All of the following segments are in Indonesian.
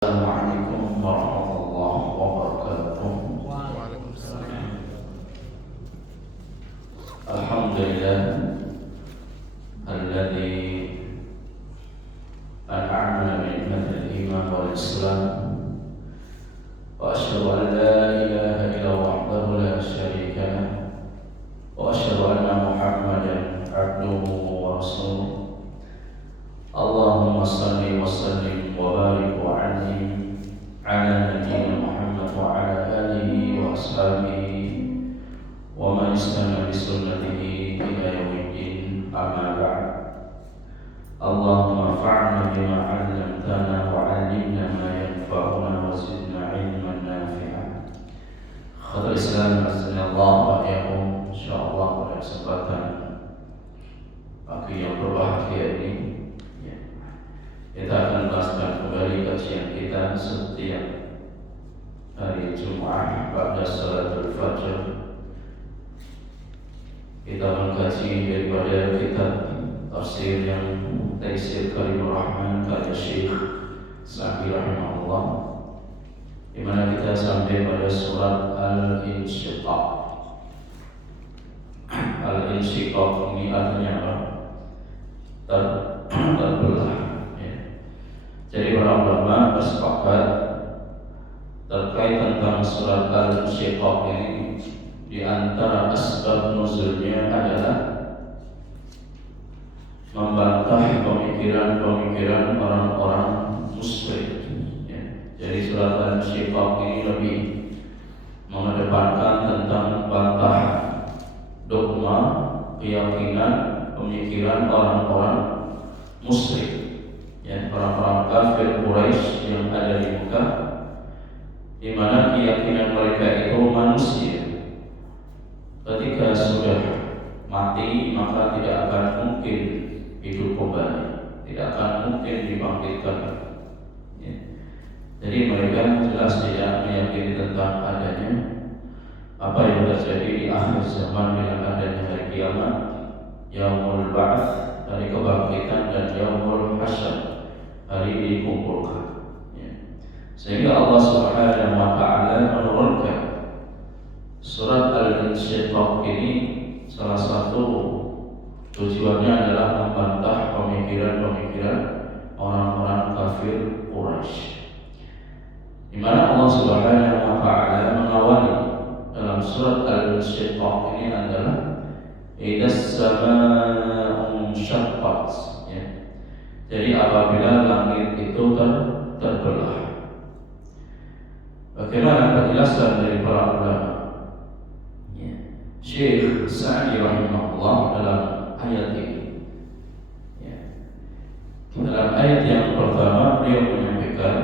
Assalamualaikum warahmatullahi wabarakatuh. Waalaikumsalam. Alhamdulillah alladzi an'ama bi ni'matil iman wal islam wa asyhadu an la ilaha illa wahdahu la syarika lah wa asyhadu anna Muhammadan abduhu wa rasuluh. Allahumma salli wa sallim wa barik wa an'im ala nabiyyina Muhammad wa ala alihi wa ashabihi wa man istana bi sunnatihi ila yaumiddin, amma ba'd. Allahumma fa'alna bima 'allamtana wa 'allimna ma yanfa'una wa zidna 'ilman nafi'a. Khadir Islam azanillahu wa iyyakum. Insyaallah pada kesempatan pagi yang berbahagia ini kita akan melanjutkan kembali kajian kita setiap hari Jumat pada salatul Fajr. Kita mengkaji daripada kitab tafsir yang Taisir Karimur Rahman karya Syekh Sa'di rahimahullah, di mana kita sampai pada surat Al-Insyiqaq. Al-Insyiqaq ini artinya apa? Terbelah. Jadi para ulama bersepakat terkait tentang surat Al-Insyiqaq ini, di antara asbab nuzulnya adalah membantah pemikiran-pemikiran orang-orang musyrik. Jadi surat Al-Insyiqaq ini lebih mengedepankan tentang bantah dogma, keyakinan, pemikiran orang-orang musyrik, orang-orang kafir Quraisy yang ada di Mekah, di mana keyakinan mereka itu manusia ketika sudah mati maka tidak akan mungkin hidup kembali, tidak akan mungkin dibangkitkan. Jadi mereka jelas tidak meyakini tentang adanya apa yang terjadi di akhir zaman dengan adanya hari kiamat, yaumul ba'ats, hari kebangkitan, dan yaumul hasyr, hari dikumpulkan. Sehingga Allah Subhanahu wa ta'ala menurunkan surat Al-Insyiqaq ini, salah satu tujuannya adalah membantah pemikiran-pemikiran orang-orang kafir Quraisy, di mana Allah Subhanahu wa ta'ala mengawali dalam surat Al-Insyiqaq ini adalah idzas samaa'u insyaqqat. Jadi apabila langit itu terbelah. Bagaimana penjelasan dari para ulama? Syekh Sa'di rahimahullah dalam ayat ini, dalam ayat yang pertama beliau menyampaikan,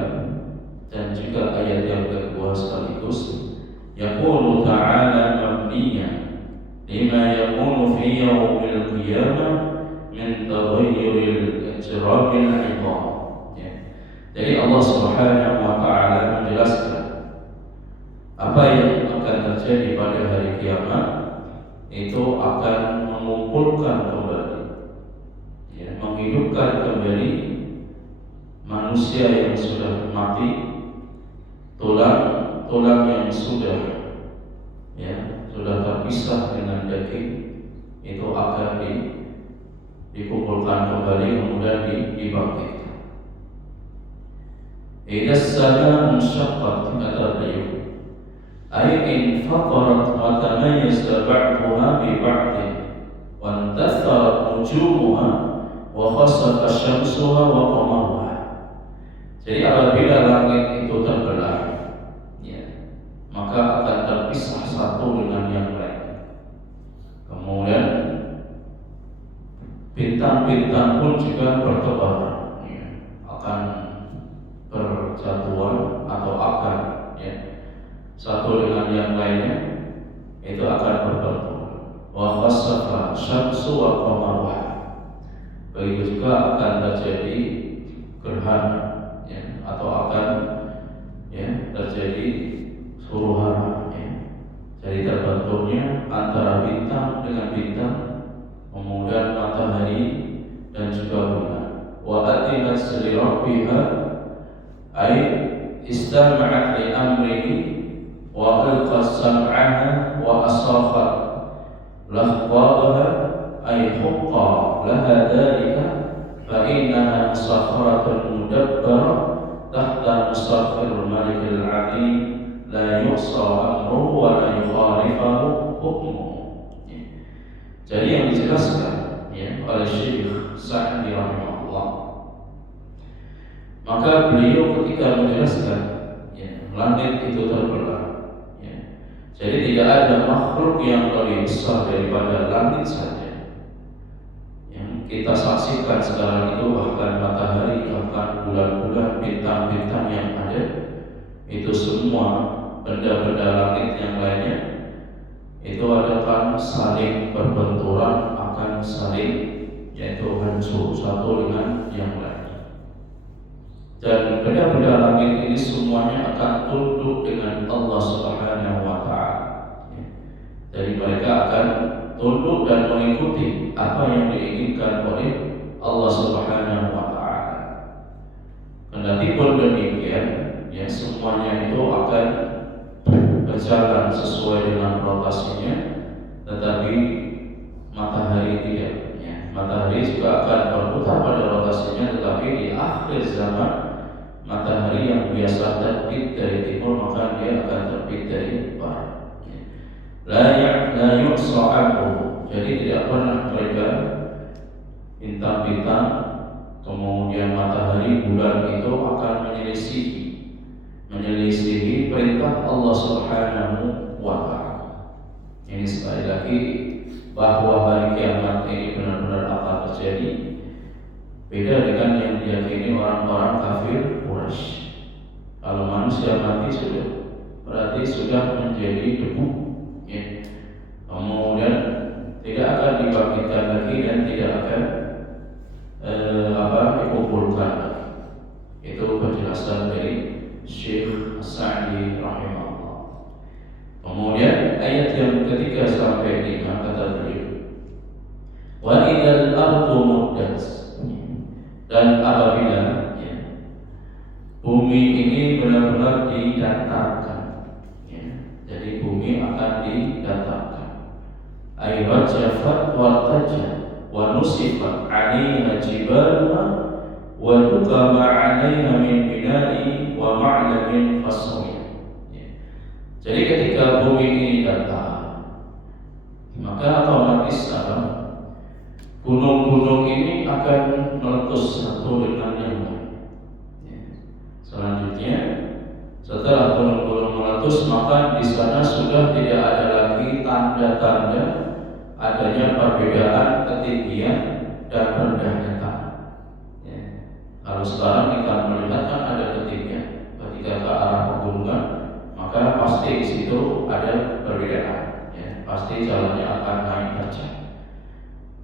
dan juga ayat yang kedua sekaligus, yaqulu ta'ala mabniyan lima yakunu fi yaumil qiyamah min taghayyuril ijrabil 'idham. Jadi Allah Subhanahu wa ta'ala menjelaskan apa yang akan terjadi pada hari kiamat itu akan mengumpulkan kembali, menghidupkan kembali manusia yang sudah mati, tulang yang sudah terpisah dengan daging itu akan dikumpulkan kembali, kemudian dibangkitkan. Idzas samaa'u insyaqqat, kata beliau, ay infatarat wa tamayyazat ba'daha bi ba'din wa intatharat nujumuha wa khasafat syamsuha wa qamaruha. Jadi apabila langit itu terbelah, maka akan terpisah satu dengan yang lain. Kemudian bintang-bintang pun juga bertebaran, akan berjatuhan atau akan satu dengan yang lainnya itu akan berbentuk. Wa khasafa syamsu wa qamaruha. Begitu juga akan terjadi gerhana, atau akan terjadi huru hara. Jadi terbentuknya antara bintang dengan bintang, kemudian matahari dan juga bulan. Wa atinat li rabbiha ay istama'at li amrihi wa alqat sam'aha wa asafat lahqadaha ay huqqa laha dhalika fa innaha musakharatun mudabbarah tahta musakhirul malikil azim la yuhsa amruhu wa la yukhalifahu hukmuhu. Jadi yang dijelaskan oleh Syekh Sa'di rahimahullah, maka beliau ketika menjelaskan langit itu terbelah, jadi tidak ada makhluk yang lebih besar daripada langit saja yang kita saksikan sekarang itu, bahkan matahari, bahkan bulan-bulan, bintang-bintang yang ada, itu semua benda-benda langit yang lainnya itu akan saling berbenturan, akan saling hancur satu dengan yang lain. Dan benda-benda langit ini semuanya akan tunduk dengan Allah Subhanahu wa Ta'ala. Jadi mereka akan tunduk dan mengikuti apa yang diinginkan oleh Allah Subhanahu wa Ta'ala. Kendati pun demikian, semuanya itu akan berjalan sesuai dengan rotasinya, tetapi matahari tidak. Matahari juga akan berputar pada rotasinya, tetapi di akhir zaman matahari yang biasa terbit dari timur, maka dia akan terbit dari barat. La yuhsa amruhu. Jadi tidak pernah mereka bintang-bintang, kemudian matahari, bulan itu akan menyelisihi perintah Allah Subhanahu wa Ta'ala. Ini sekali lagi bahwa hari kiamat ini benar-benar akan terjadi, beda dengan yang diyakini orang-orang kafir Quraisy. Kalau manusia mati sudah, berarti sudah menjadi debu, kemudian tidak akan dibangkitkan lagi dan tidak akan dikumpulkan lagi. Itu penjelasan dari Syekh Sa'di rahimahullah. Kemudian ayat yang ketiga sampai 5 kata beliau, wa idal ardu muddat, dan apabila bumi ini benar-benar didatarkan, jadi bumi akan didatarkan, ay rajafat wa tajat wa nusifat 'alaiha jibaluha wa tuqama 'alaiha min bina'i wa ma'lamin fasawiyah. Jadi ketika bumi ini datar, maka otomatis gunung-gunung ini akan meletus satu dengan yang lain. Selanjutnya, setelah gunung-gunung meletus, maka di sana sudah tidak ada lagi tanda-tanda adanya perbedaan ketinggian dan rendahnya tanah. Kalau sekarang kita melihat kan ada ketinggian, ketika ke arah pegunungan, maka pasti di situ ada perbedaan, pasti jalannya akan naik tajam.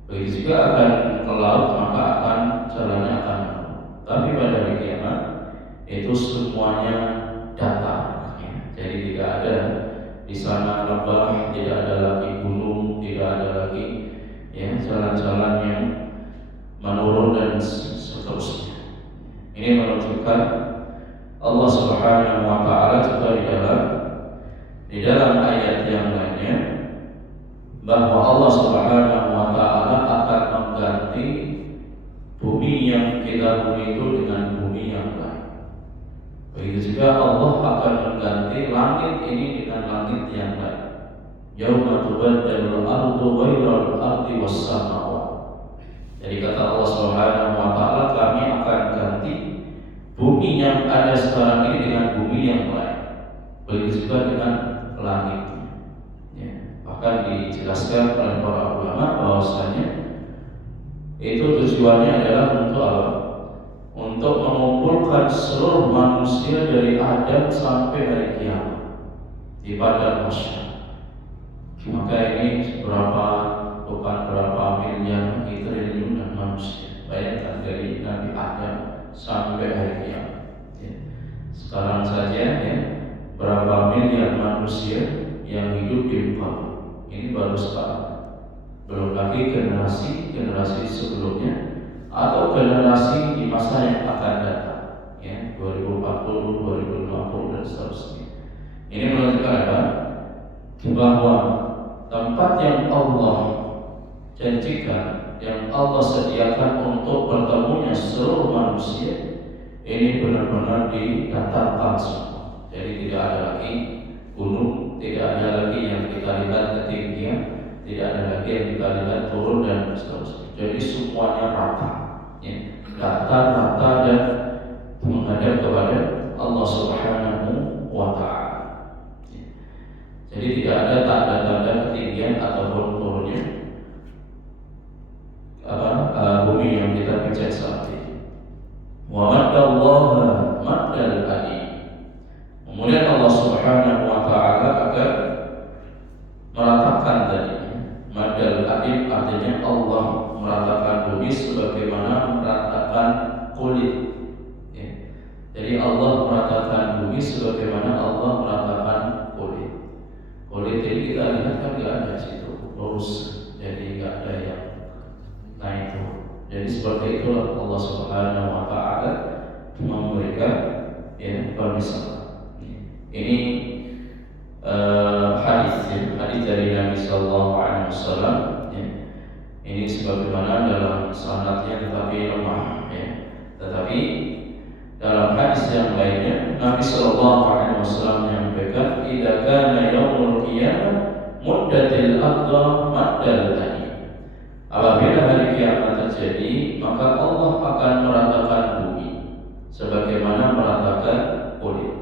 Begitu juga akan ke laut, maka akan jalannya akan menurun. Tapi pada hari kiamat itu semuanya datar, jadi tidak ada di sana lembah, tidak ada lagi gunung, tidak ada lagi jalan-jalan yang menurun dan seterusnya. Ini menunjukkan Allah Subhanahu wa Ta'ala juga di dalam ayat yang lainnya bahwa Allah Subhanahu wa Ta'ala akan mengganti bumi yang kita huni itu dengan bumi yang lain. Begitu juga Allah akan mengganti langit ini dengan langit yang lain. Yauma tubaddalul ardu ghairal ardi was samawat. Jadi kata Allah Subhanahu wa Ta'ala, kami akan ganti bumi yang ada sekarang ini dengan bumi yang lain. Begitu juga dengan langit. Bahkan dijelaskan oleh para ulama bahwasanya itu tujuannya adalah untuk apa? Untuk mengumpulkan seluruh manusia dari Adam sampai hari kiamat di padang mahsyar. Maka ini bukan berapa miliar, triliunan manusia. Bayangkan dari Nabi Adam sampai hari kiamat. Sekarang saja berapa miliar manusia yang hidup di muka bumi. Ini baru sekarang. Belum lagi generasi sebelumnya atau generasi di masa yang akan datang, 2040, 2050 menunjukkan apa? Bahwa tempat yang Allah janjikan, yang Allah sediakan untuk bertemunya seluruh manusia, ini benar-benar didatarkan semua. Jadi tidak ada lagi gunung, tidak ada lagi yang kita lihat ketinggian, tidak ada lagi yang kita lihat turun dan seterusnya. Jadi semuanya rata, ya, datar, rata dan menghadap kepada Allah Subhanahu wa Ta'ala. Jadi tidak ada tanda-tanda ketinggian ataupun turunnya bumi yang kita pijak saat ini. Wa maddallaha maddal adim. Kemudian Allah Subhanahu wa Ta'ala akan meratakan tadi. Maddal adim artinya Allah meratakan bumi sebagaimana meratakan kulit. Ya. Jadi Allah meratakan bumi sebagaimana Allah meratakan kulit. Kulit ini kita lihat kan nggak ada situ lurus, jadi nggak ada yang naik turun. Jadi seperti itulah Allah Subhanahu wa Ta'ala memberikan permisalan. Ini hadis dari Nabi Sallallahu Alaihi Wasallam. Ini sebagaimana dalam sanadnya tetapi lemah. Tetapi dalam hadis yang lainnya Nabi Sallallahu Alaihi Wasallam menyampaikan, "Idza kana yaumul qiyamah muddatil ardh maddal adim." Apabila hari kiamat terjadi, maka Allah akan meratakan bumi sebagaimana meratakan kulit.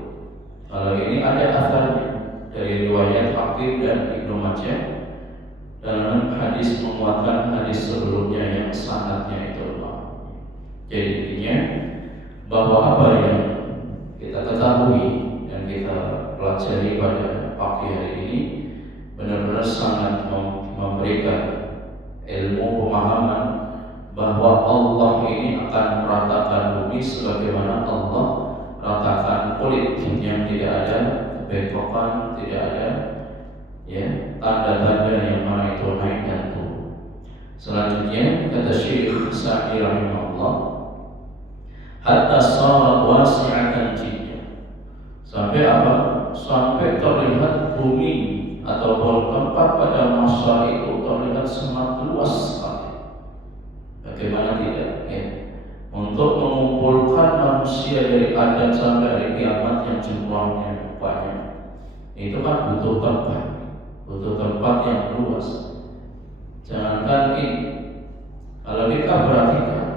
Kalau ini ada asarnya dari riwayat Hakim dan Ibnu Majah dalam hadis menguatkan hadis sebelumnya yang sanadnya itu lemah. Jadi intinya bahwa apa yang kita ketahui dan kita pelajari pada pagi hari ini benar-benar sangat memberikan ilmu pemahaman bahwa Allah ini akan meratakan bumi sebagaimana Allah ratakan kulit yang tidak ada bentrokan, tidak ada tanda-tanda yang mana itu naik dan turun. Selanjutnya kata Syekh Sa'di rahimahullah, hatta sarat wasi'atan jiddan. Sampai apa? Sampai terlihat bumi ataupun tempat pada masa itu terlihat sangat luas sekali. Bagaimana tidak? Untuk mengumpulkan manusia dari Adam sampai hari kiamat yang jumlahnya banyak, itu kan butuh tempat yang luas. Jangankan ini, kalau kita perhatikan,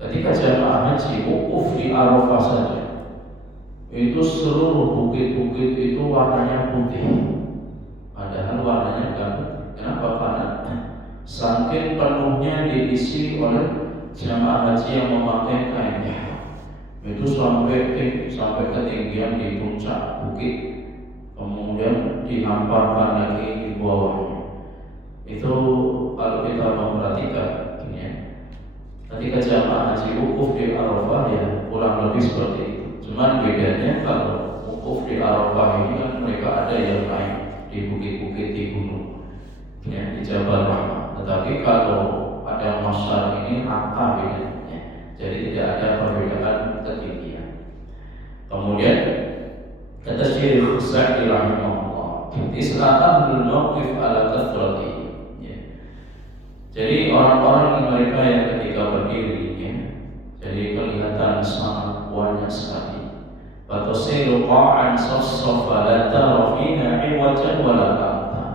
ketika jamaah haji wukuf di Arafah saja, itu seluruh bukit-bukit itu warnanya putih. Padahal warnanya bukan putih. Kenapa? Karena saking penuhnya diisi oleh jamaah haji yang memakai kain ihram. Itu sampai ketinggian di puncak bukit, kemudian dihamparkan lagi di bawahnya. Itu kalau kita memperhatikan, ketika jamaah haji wukuf di Arafah ya kurang lebih seperti itu. Cuman bedanya kalau wukuf di Arafah ini kan mereka ada yang naik di bukit-bukit di gunung, di Jabal Rahmah. Tetapi kalau pada masyarakat ini rata bedanya, jadi tidak ada perbedaan ketinggian. Kemudian kata Syekh Sa'di rahimahullah, "Isla'ahlul mawqif ala kathrati." Jadi orang-orang mereka yang ketika berdiri, jadi kelihatan sangat banyak sekali. Fatusiru qa'an safsafa la tara fiha 'iwajan wa la amta.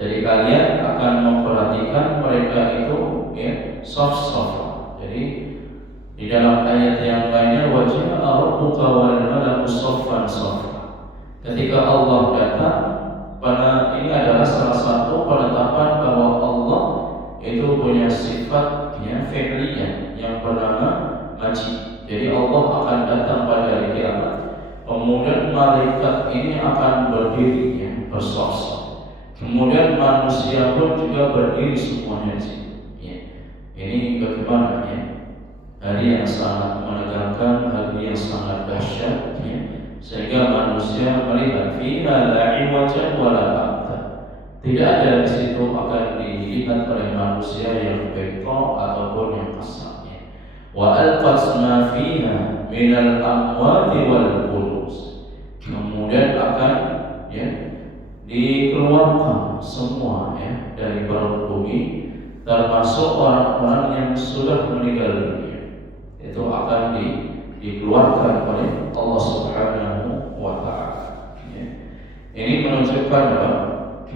Jadi kalian akan memperhatikan mereka itu safsafa. Jadi di dalam ayat yang lainnya wajah rabbuka wal malaku saffan saffa. Ketika Allah datang, pada ini adalah salah satu penetapan bahwa Allah itu punya sifat fi'liyah yang bernama maji. Jadi Allah akan datang pada hari kiamat, kemudian malaikat ini akan berdiri bersosok, kemudian manusia pun juga berdiri semuanya di sini. Ini bagaimana hari yang sangat menegangkan, hari yang sangat dahsyat, sehingga manusia melihat fiha la iwajan wa la amta. Tidak ada di situ akan dilihat oleh manusia yang bengkok ataupun yang kasar. Wa alqas ma fiha minal amwati wal qulus. Kemudian akan dikeluarkan semua ya dari perut bumi, termasuk orang-orang yang sudah meninggal dunia. Itu akan dikeluarkan oleh Allah Subhanahu wa Ta'ala. Ya. Ini menunjukkan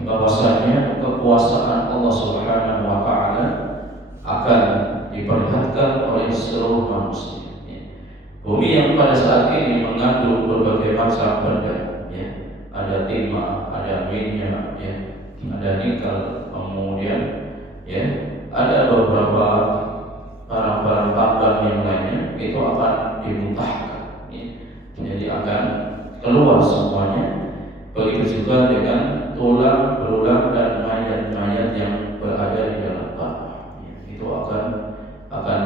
bahwasanya kekuasaan Allah Subhanahu wa Ta'ala akan diperlihatkan oleh seluruh manusia. Ya. Bumi yang pada saat ini mengandung berbagai macam benda, ya. Ada timah, ada minyak, ya. Ada nikel, kemudian ya ada beberapa barang-barang tambang yang lainnya, itu akan dimuntahkan, ya. Jadi akan keluar semuanya. Begitu juga dengan tulang belulang dan mayat-mayat yang berada di dalam tanah, ya. Itu akan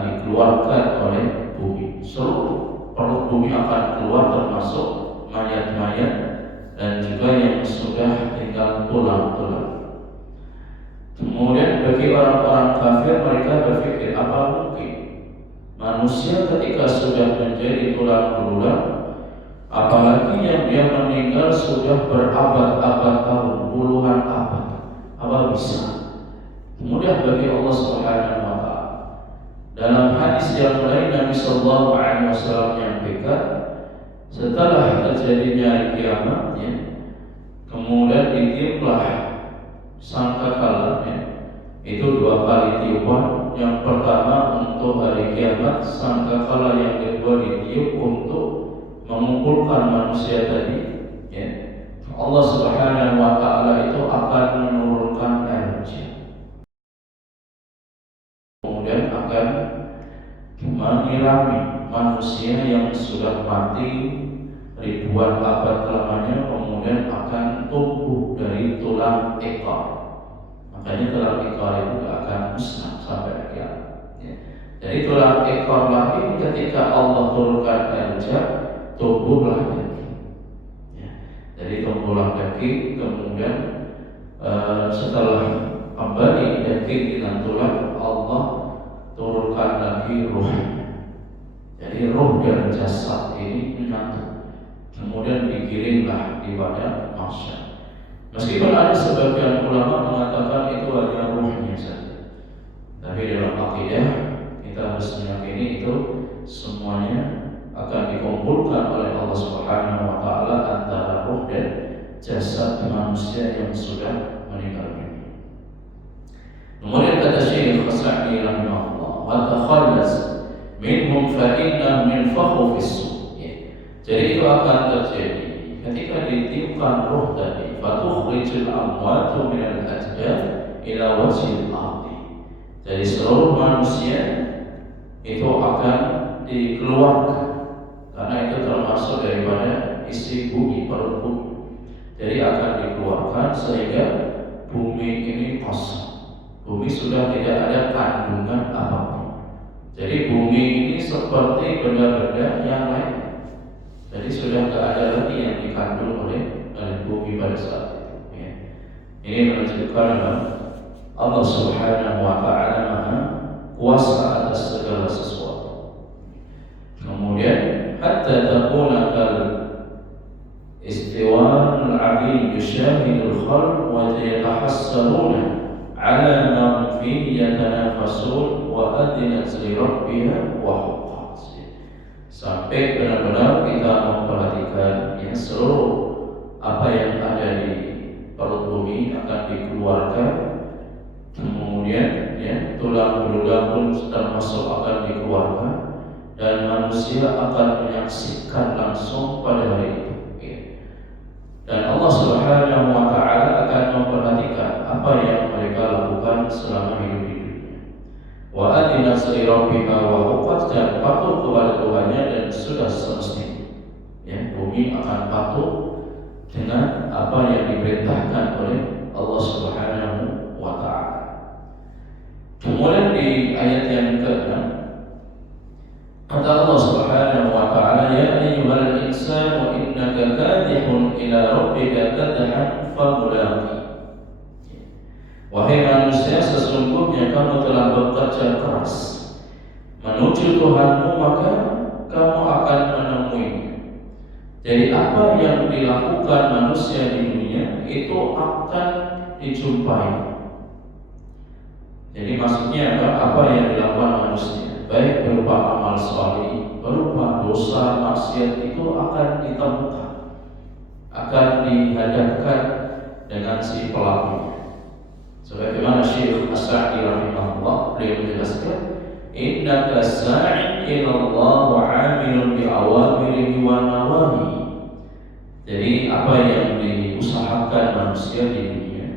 dikeluarkan oleh bumi. Seluruh perut bumi akan keluar, termasuk mayat-mayat dan juga yang sudah tinggal tulang-tulang. Kemudian bagi orang-orang kafir, mereka berpikir, apa mungkin manusia ketika sudah menjadi tulang belulang, apalagi yang dia meninggal sudah berabad-abad tahun, puluhan abad, apa bisa? Kemudian bagi Allah Subhanahu wa Ta'ala, dalam hadis yang lain Nabi Sallallahu Alaihi Wasallam menyampaikan, setelah terjadinya kiamat, ya, kemudian ditiuplah sangkakala, ya. Itu 2 kali tiupan. Yang pertama untuk hari kiamat, sangkakala yang kedua ditiup untuk mengumpulkan manusia tadi, ya. Allah Subhanahu wa Ta'ala itu akan menurunkan air hujan, kemudian akan menyirami manusia yang sudah mati ribuan abad lamanya, kemudian akan tumbuh dari tulang ekor. Makanya tulang ekor itu akan musnah sampai kiamat, ya. Jadi tulang ekor lagi ketika Allah turunkan air hujan, tumbuhlah daging, ya. Jadi tumbuhlah daging, kemudian setelah kembali daging dengan tulang, Allah turunkan lagi ruh. Jadi ruh dan jasad ini menyatu, kemudian digiringlah di pada mahsyar. Meskipun ada sebagian ulama mengatakan itu hanya ruhnya saja, tapi dalam akidah kita harus meyakini itu semuanya akan dikumpulkan oleh Allah Subhanahu wa Ta'ala antara ruh dan jasad manusia yang sudah meninggal dunia. Kemudian kata Syekh As-Sa'di rahimahullah, wa takhallas minhum fa innahum yanfakhu fis-sur. Jadi itu akan terjadi ketika ditiupkan ruh tadi, fatukhrijul amwatu minal ajdad ila wajhil ardi. Jadi seluruh manusia itu akan dikeluarkan, karena itu termasuk daripada isi bumi, perut bumi. Jadi akan dikeluarkan sehingga bumi ini kosong. Bumi sudah tidak ada kandungan apapun. Jadi bumi ini seperti benda-benda yang lain. Jadi sudah tidak ada lagi yang dikandung oleh bumi pada saat itu, ya. Ini menunjukkan Allah Subhanahu wa Ta'ala Maha kuasa atas segala sesuatu. Kemudian hatta takuna kal istiwa'ul 'azim yushahidul khalq wa yatahassaruna 'ala ma fihi yatanafasun wa adinat li rabbiha wa huqqat. Sampai benar-benar kita memperhatikan, ya, seluruh apa yang ada di perut bumi akan dikeluarkan. Kemudian, ya, tulang belulang pun termasuk akan dikeluarkan, dan manusia akan menyaksikan langsung pada hari itu, ya. Dan Allah Subhanahu wa Ta'ala akan memperhatikan apa yang mereka lakukan selama hidup di dunia. Wa adina li rabbiha wa huqqat, dan patuh kepada Tuhannya dan sudah semestinya, ya, bumi akan patuh dengan apa yang diperintahkan oleh Allah Subhanahu wa Ta'ala. Kemudian di ayat yang ke-6 kata Allah Subhanahu wa Ta'ala, ya ayyuhal insanu innaka kadihun ila rabbika kadhan famulaqi. Wahai manusia, sesungguhnya kamu telah bekerja keras menuju Tuhanmu, maka kamu akan menemuinya. Jadi apa yang dilakukan manusia di dunia itu akan dijumpai. Jadi maksudnya apa yang dilakukan manusia, baik berupa amal saleh, berupa dosa, maksiat, itu akan ditemukan, akan dihadapkan dengan si pelakunya. Sebagaimana Syekh As-Sa'di rahimahullah, beliau menjelaskan, innaka sa'in ila Allah wa 'amilun bi awamirihi wa nawahi. Jadi apa yang diusahakan manusia di dunia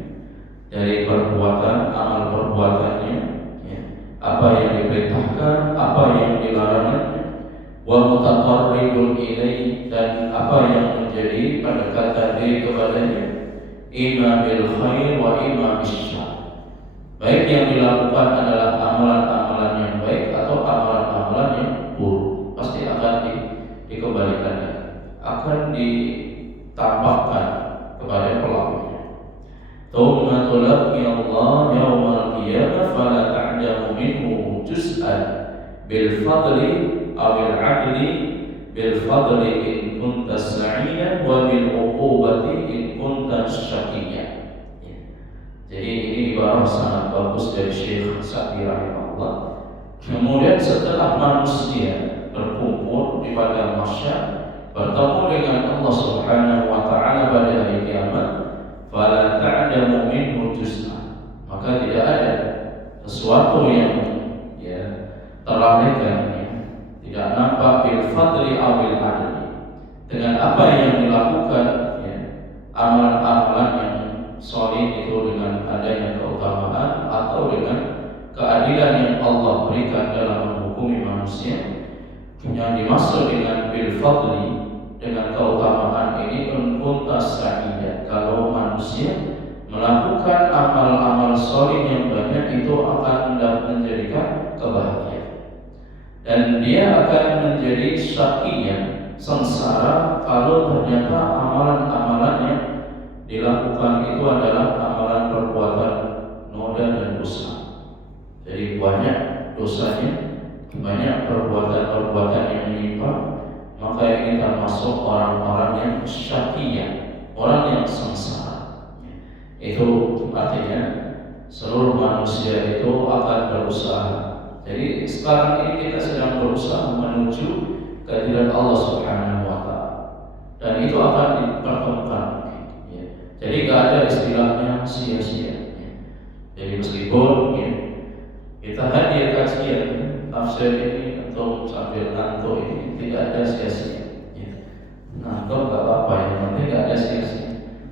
dari perbuatan, amal perbuatannya, ya, apa yang diperintahkan, apa yang dilarangnya, wa mutaqarribun ilaihi, dan apa yang menjadi pendekatan diri kepadanya, imma bil khair wa imma bis syarr. Baik yang dilakukan adalah amalan-amalan yang baik atau amalan-amalan yang buruk, pasti akan dikembalikannya, akan ditampakkan kepada pelakunya. Tsumma tulaqi Allah yaumal qiyamah fala ta'damu minhu juz'an bil fadli awil 'adli, bil fadli in kunta sa'idan wa bil 'uqubati in kunta syaqiyyan. Jadi ini ibarat sangat bagus dari Syekh Sa'di rahimahullah. Kemudian setelah manusia berkumpul di padang mahsyar, bertemu dengan Allah Subhanahu wa taala pada hari kiamat, fala ta'damu minhu juz'an, maka tidak ada sesuatu yang terlalaikan, tidak nampak bil fadli awil adli, dengan apa yang dilakukan, amalan-amalan yang sholih itu dengan adanya keutamaan atau dengan keadilan yang Allah berikan dalam menghukumi manusia. Yang dimaksud dengan bil fadli, dengan keutamaan ini, kunta sa'idan, kalau manusia melakukan amal-amal sholih yang banyak itu akan menjadikan kebahagiaan, dan dia akan menjadi syaqiyan, sengsara, kalau ternyata amalan-amalan yang dilakukan itu adalah amalan perbuatan noda dan dosa. Jadi banyak dosanya, banyak perbuatan-perbuatan yang menimpa, maka ini termasuk orang-orang yang syaqiyah, orang yang sengsara. Itu artinya seluruh manusia itu akan berusaha. Jadi sekarang ini kita sedang berusaha menuju kehadiran Allah Subhanahu wa taala, dan itu akan dipertemukan. Jadi gak ada istilahnya sia-sia. Jadi meskipun kita hadir kajian tafsir ini atau sambil ngantuk ini, tidak ada sia-sia. Ngantuk gak apa-apa, yang penting gak ada sia-sia,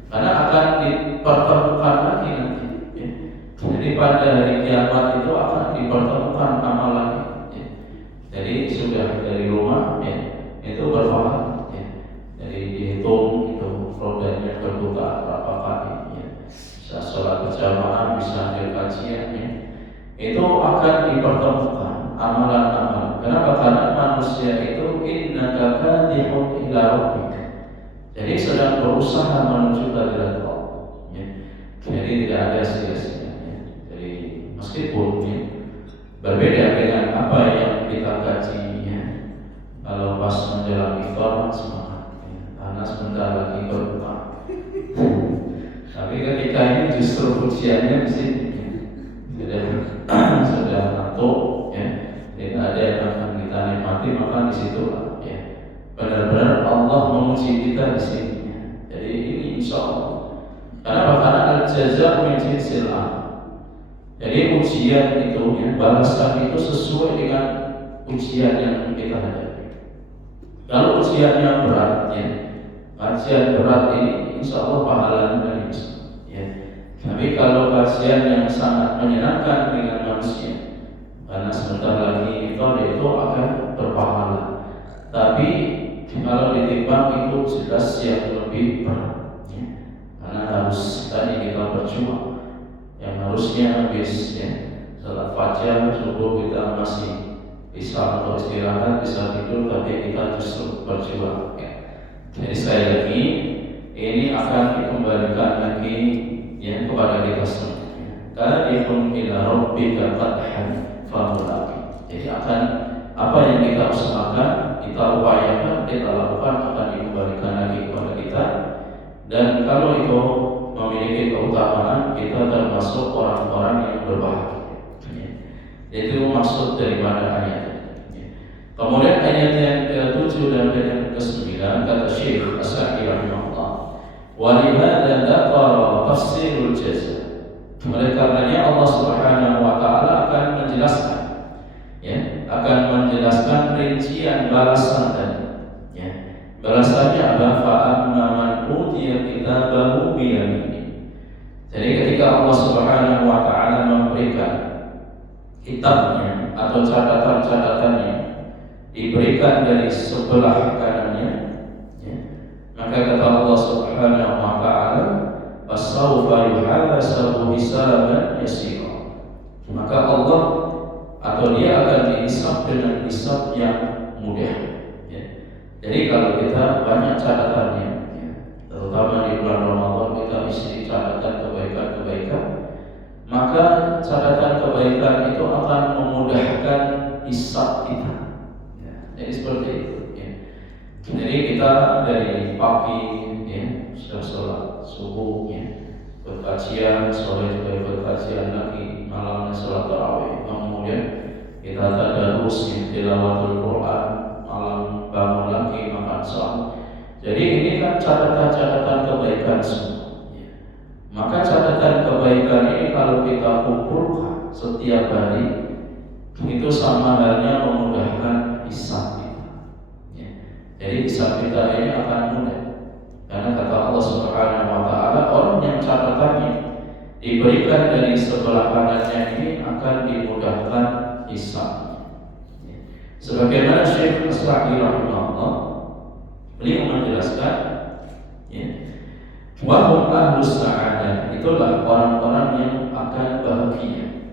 karena akan dipertemukan lagi nanti. Jadi pada hari kiamat itu akan dipertemukan amalannya. Jadi sudah dari rumah itu berpahala. Jadi dihitung itu rodanya berputar berapa kali, bisa sholat berjamaah, bisa hadir kajian, itu akan dipertemukan amalan-amalan. Kenapa? Karena manusia itu innaka kadihun ila rabbika, jadi sedang berusaha menuju kehadirat Allah. Jadi tidak ada sia-sia. Jadi meskipun berbeda dengan apa yang kita kaji, kalau pas menjelang iftar semangat, karena sebentar lagi berbuka. Tapi ketika ini justru ujiannya di sini, sudah ngantuk, tidak ada yang akan kita nikmati, maka di situ benar-benar Allah menguji kita di sini. Jadi ini insya Allah. Karena al-jazaa min jinsil amal. Jadi ujian itu, balasan itu sesuai dengan ujian yang kita hadapi. Kalau ujiannya berat, kajian berat ini insya Allah pahalanya dari besar. Tapi kalau kajian yang sangat menyenangkan dengan manusia, karena sebentar lagi itu akan berpahala. Tapi kalau ditimbang itu jelas yang lebih berat, karena harus tadi kita berjuang. Yang harusnya habis salat fajar, subuh kita masih bisa untuk istirahat, bisa tidur, tapi kita justru berjuang. Jadi sekali lagi ini akan dikembalikan lagi kepada kita semua. Kadihun ila rabbika qadhan famulaqi. Jadi akan apa yang kita usahakan, kita upayakan, kita lakukan akan dikembalikan Dan kalau itu memiliki keutamaan, kita termasuk orang-orang yang berbahagia. Itu maksud daripada ayat. Kemudian ayat yang ke-7 dan yang ke-9 kata Syekh As-Sa'di rahimahullah, wa lihadza dzakara tafsirul jazaa. Oleh karenanya Allah Subhanahu wa taala akan menjelaskan, akan menjelaskan rincian balasan tadi. Balasannya apa? Fa amma man utiya kitabahu bi yaminihi. Jadi ketika Allah Subhanahu wa taala memberikan kitabnya atau catatan-catatannya diberikan dari sebelah kanannya, maka kata Allah Subhanahu wa taala, fasawfa yuhasabu hisaban yasira. Maka Allah atau dia akan dihisab dengan hisab yang mudah. Jadi kalau kita banyak catatannya, terutama di bulan Ramadan kita isi catatan kebaikan-kebaikan, maka catatan kebaikan itu akan memudahkan hisab kita. Jadi seperti itu. Jadi kita dari pagi sudah sholat subuh, berkajian, sore juga berkajian lagi, malamnya sholat tarawih, kemudian kita tadarus tilawatul Quran, malam bangun lagi makan salat. Jadi ini kan catatan-catatan kebaikan semua. Maka catatan kebaikan ini kalau kita kumpulkan setiap hari, itu sama halnya memudahkan hisab kita. Jadi hisab kita ini akan mudah. Karena kata Allah Subhanahu wa taala, orang yang catatannya diberikan dari sebelah kanannya ini akan dimudahkan hisab. Sebagaimana Syekh As-Sa'di rahimahullah, beliau menjelaskan, wa hum ahlus sa'adah, itulah orang-orang yang akan bahagia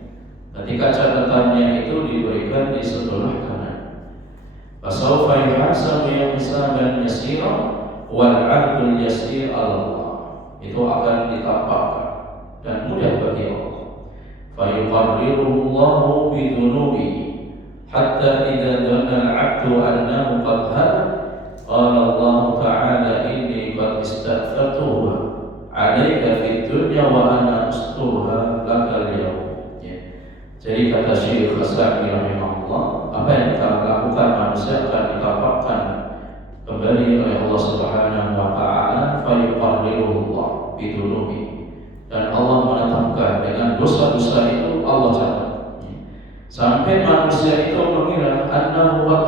ketika catatannya itu diberikan di sebelah kanan. Fasawfa yuhasabu hisaban yasira wal 'abdul yasir Allah, itu akan ditampakkan dan mudah bagi Allah. Fa yuqarriruhu Allahu bi dhunubihi hatta idza dhanna al-'abdu annahu qad hada qala Allah ta'ala inni qad istaghfartuhu 'alaika fid dunya wa ana asturha laka al-yawm. Jadi kata Syekh As-Sa'di rahimahullah, apa yang kita lakukan manusia akan ditampakkan kembali oleh Allah Subhanahu wa taala, fa yuqarriruhu Allah bi dhunubi, dan Allah menetapkan dengan dosa-dosa itu Allah catat. Sampai manusia itu mengira annahu qad,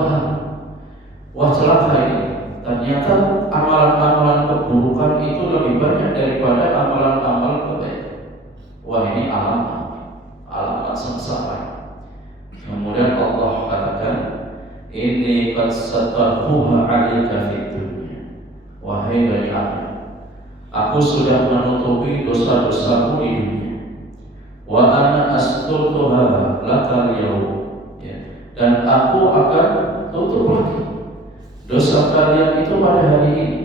wah celaka ini. Ternyata amalan-amalan keburukan itu lebih banyak daripada amalan-amalan kebaikan. Wah, ini alamat sengsara. Kemudian Allah katakan, inni qad satartuha 'alaika fid dunya. Wahai Bani Adam, aku sudah menutupi dosa-dosamu di dunia. Wa ana asturtuha lakal yawm, dan aku akan tutup lagi dosa kalian itu pada hari ini.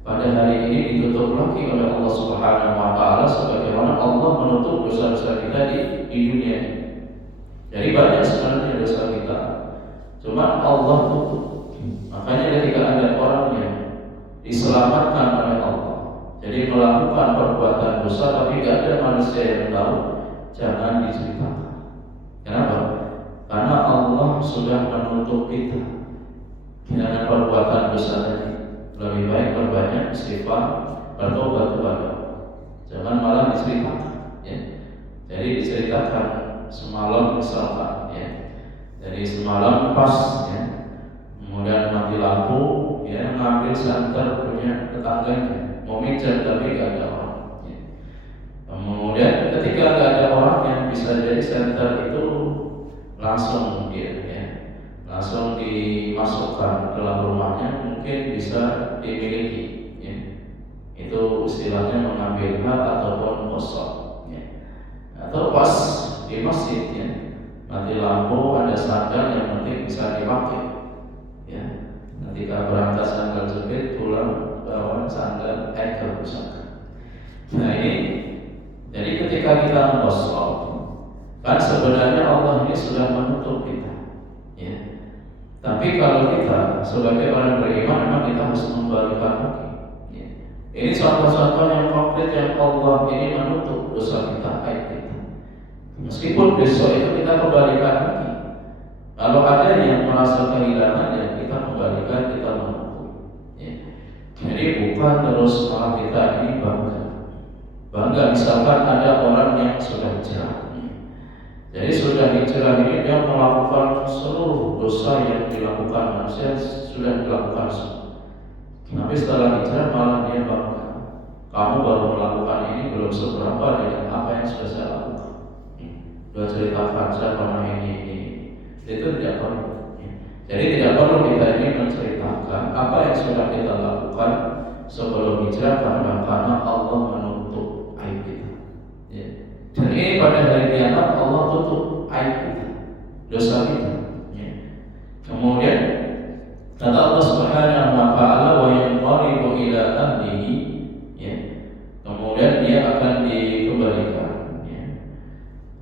Pada hari ini ditutup lagi oleh Allah Subhanahu wa taala, sebagaimana Allah menutup dosa-dosa kita di dunia. Jadi banyak sebenarnya dosa kita, cuma Allah tutup. Makanya ketika ada orang yang diselamatkan oleh Allah, jadi melakukan perbuatan dosa tapi tidak ada manusia yang tahu, jangan diceritakan. Kenapa? Karena Allah sudah menutup kita dengan perbuatan dosa tadi. Lebih baik berbanyak istighfar, bertobat kepada Allah. Jangan malah diceritakan. Jadi diceritakan semalam misalkan, Jadi semalam pas, kemudian mati lampu, ngambil santer punya tetangganya, mau minjem tapi gak ada orang. Kemudian ketika gak ada orang, yang bisa jadi santer itu langsung langsung dimasukkan ke dalam rumahnya, mungkin bisa dimiliki. Itu istilahnya mengambil hak ataupun kosong. Atau pas di masjid, mati lampu, ada sandal yang penting bisa dipakai. Ketika berangkat sandal jepit, pulang bawa sandal eker misalkan. Nah ini, jadi ketika kita kosong, kan sebenarnya Allah ini sudah menutup kita. Tapi kalau kita sebagai orang beriman, memang kita harus membalikan lagi. Ini contoh-contoh yang konkret yang Allah ini menutup dosa kita, aib kita. Meskipun besok itu kita kembalikan lagi. Kalau ada yang merasa kehilangan, ya kita kembalikan, kita menutup. Ya. Jadi bukan terus malah kita ini bangga misalkan ada orang yang sudah hijrah. Jadi sudah hijrah ini dia melakukan seluruh dosa yang dilakukan manusia sudah dilakukan semua. Tapi setelah hijrah malah dia bangga. Kamu baru melakukan ini belum seberapa dengan apa yang sudah saya lakukan. Sudah ceritakan saya pernah ini. Itu tidak perlu. Jadi tidak perlu kita ini menceritakan apa yang sudah kita lakukan sebelum hijrah karena Allah menutup aib kita. Ya. Dan ini pada hari kiamat Allah tutup aib kita, dosa kita. Ya. Kemudian kata Allah Subhanahu wa taala wa yanqalibu ila ahlihi, ya. Kemudian dia akan dikembalikan, ya.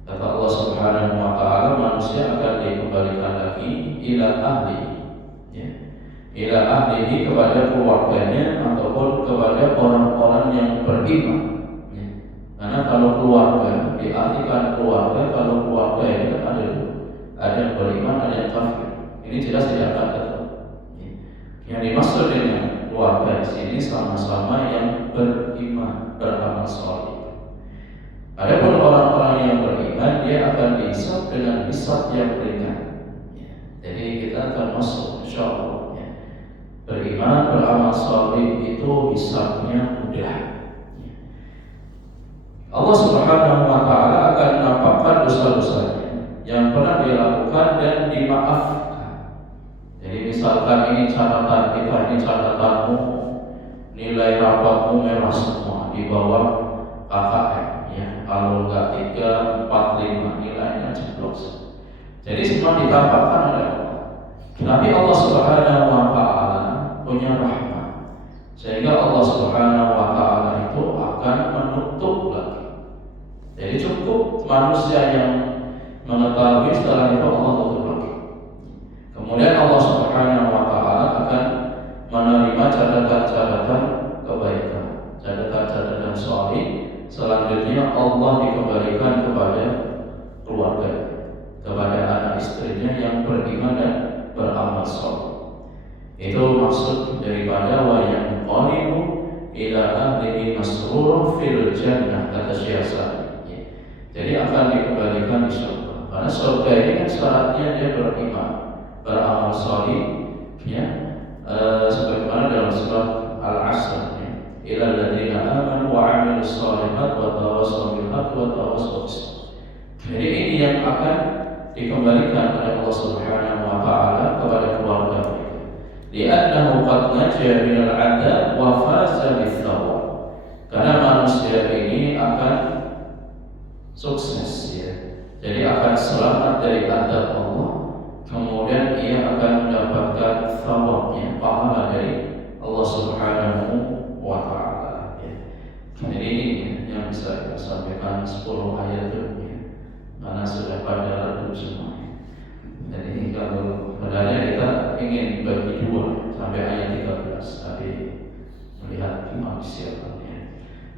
Kata Allah Subhanahu wa taala manusia akan dikembalikan lagi ila ahlihi, ya. Ila ahlihi kepada keluarganya ataupun kepada orang-orang yang beriman, ya. Karena kalau keluarga diartikan keluarga, kalau keluarga itu ada yang beriman, ada yang kafir. Ini jelas tidak akan ketemu. Yang dimaksud dengan keluarga di sini sama-sama yang beriman, beramal saleh. Adapun orang-orang yang beriman, dia akan dihisab dengan hisab yang ringan. Ya. Jadi kita termasuk, insyaallah, ya. Beriman, beramal saleh itu hisabnya mudah. Ya. Allah Subhanahu wa taala akan menampakkan dosa-dosanya yang pernah dilakukan dan dimaafkan. Jadi misalkan ini catatan kita, ini catatanmu, nilai rapatmu merah semua di bawah KKM, ya. Kalau enggak 3, 4, 5 nilainya jeblok. Jadi semua ditampakkan oleh Allah. Tapi Allah Subhanahu wa taala punya rahmat. Sehingga Allah Subhanahu wa taala itu akan menutup lagi. Jadi cukup manusia yang mengetahui, setelah itu Allah tutup lagi. Kemudian Allah Subhanahu wa taala akan menerima catatan-catatan kebaikan, catatan-catatan shalih. Selanjutnya Allah dikembalikan kepada keluarga, kepada anak istrinya yang beriman dan beramal shalih. Itu maksud daripada wa yanqalibu ila ahlihi masrurun fil jannah, kata Syekh Sa'di. Jadi akan dikembalikan di surga. Karena surga ini kan syaratnya dia beriman, beramal shalih, ya. Sebagaimana dalam surah Al-Asr, ya. Ilal ladzina amanu wa 'amilus shalihat wa tawassaw bil haqqi wa tawassaw bis sabr. Jadi ini yang akan dikembalikan oleh Allah Subhanahu wa taala kepada keluarga mereka. Li'annahu qad naja minal 'adzab wa faza bis thawab. Karena manusia ini akan sukses, ya. Jadi akan selamat dari azab Allah. Kemudian ia akan mendapatkan thawabnya, pahala dari Allah Subhanahu wa taala, ya. Jadi ini yang bisa kita sampaikan 10 ayat itu, ya. Karena sudah pada redup semuanya. Jadi kalau sebenarnya kita ingin bagi 2 sampai ayat 13, tapi melihat kemanusiaannya,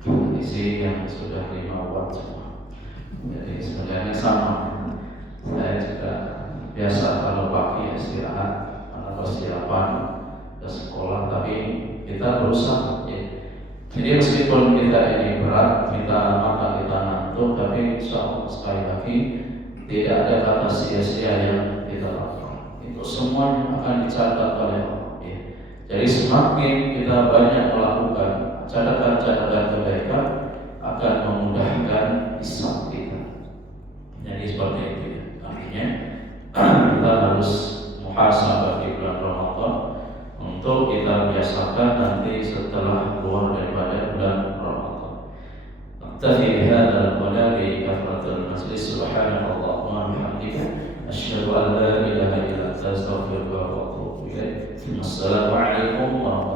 kondisi yang sudah 5 waktu semua. Jadi sebenarnya sama. Saya juga biasa kalau pagi istirahat atau persiapan ke sekolah, tapi kita berusaha, ya. Jadi meskipun kita ini berat, mata kita ngantuk, tapi insyaallah sekali lagi tidak ada kata sia-sia yang kita lakukan. Itu semuanya akan dicatat oleh Allah, ya. Jadi semakin kita banyak melakukan catatan-catatan kebaikan, akan memudahkan hisab kita. Jadi seperti itu, ya. Artinya kita harus muhasabah di bulan Ramadan untuk kita biasakan nanti setelah keluar daripada bulan Ramadan. Naktafi bihadzal qadar li kafaratil majlis. Subhanallah wa bihamdika asyhadu an la ilaha illa anta astaghfiruka wa atubu ilaik. Assalamualaikum warahmatullahi wabarakatuh.